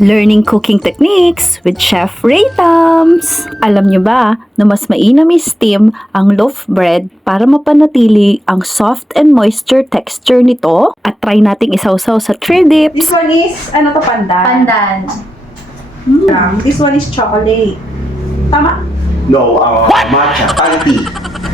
Learning cooking techniques with Chef Ray Tams. Alam nyo ba na mas mainam i-steam ang loaf bread para mapanatili ang soft and moisture texture nito? At try nating isawsaw sa 3 dips. This one is, ano to, pandan? Pandan. This one is chocolate. Tama? No, matcha, Thai tea.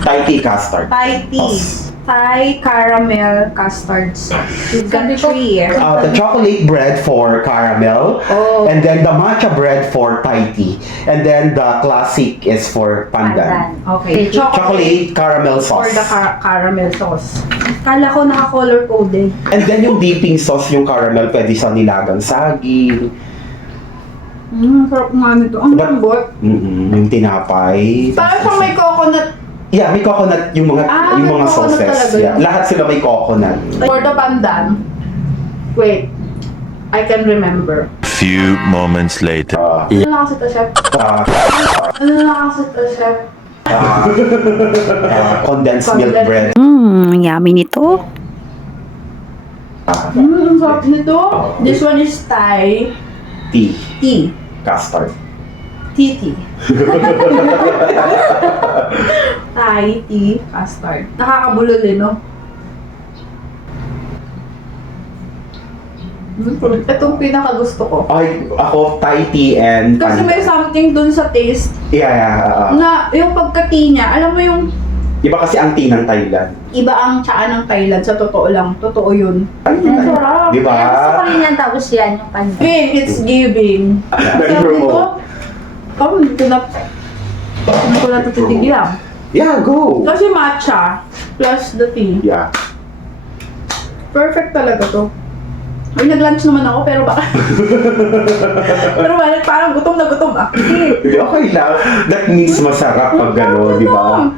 Thai tea custard. Thai tea. Thai caramel custard sauce. We've got Sabi ko- 3. The chocolate bread for caramel, Oh. and then the matcha bread for Thai tea, and then the classic is for pandan. Okay. Chocolate caramel For sauce. the caramel sauce. Kala ko naka-color coded. And then yung dipping sauce, yung caramel, pwede sa nilagang saging, Sarap nga nito. Ang lambot. yung tinapay. Parang siyang may coconut. Yeah, may coconut yung mga may coconut sauces. talaga Yeah, yun. lahat sila may coconut. For the pandan. Wait. I can remember. Few moments later. Ano na kasi to, chef? Ah, Ano na kasi to, chef? condensed milk bread. Yummy nito. Ang sarap nito. This one is Thai Tea. tea. Custard. Tea. Thai tea custard. Nakakabulol eh, no? Itong pinakagusto ko. Ay, ako, Thai tea and Kasi may something dun sa taste Yeah. na yung pagka-tea niya, alam mo yung Iba kasi ang tea ng Thailand. iba ang tsaa ng Thailand, sa totoo lang. Totoo yun. Ay, Ang sarap. di ba? Gusto ko rin yan, tapos yan, yung pandan. Win, it's giving. Nag-promote. Hindi ko na tititigyan. Yeah, go. Kasi matcha plus the tea. Yeah. Perfect talaga to. Ay, nag-lunch naman ako, pero baka... pero parang gutom na gutom ako. Okay lang. That means masarap pag gano'n, di ba?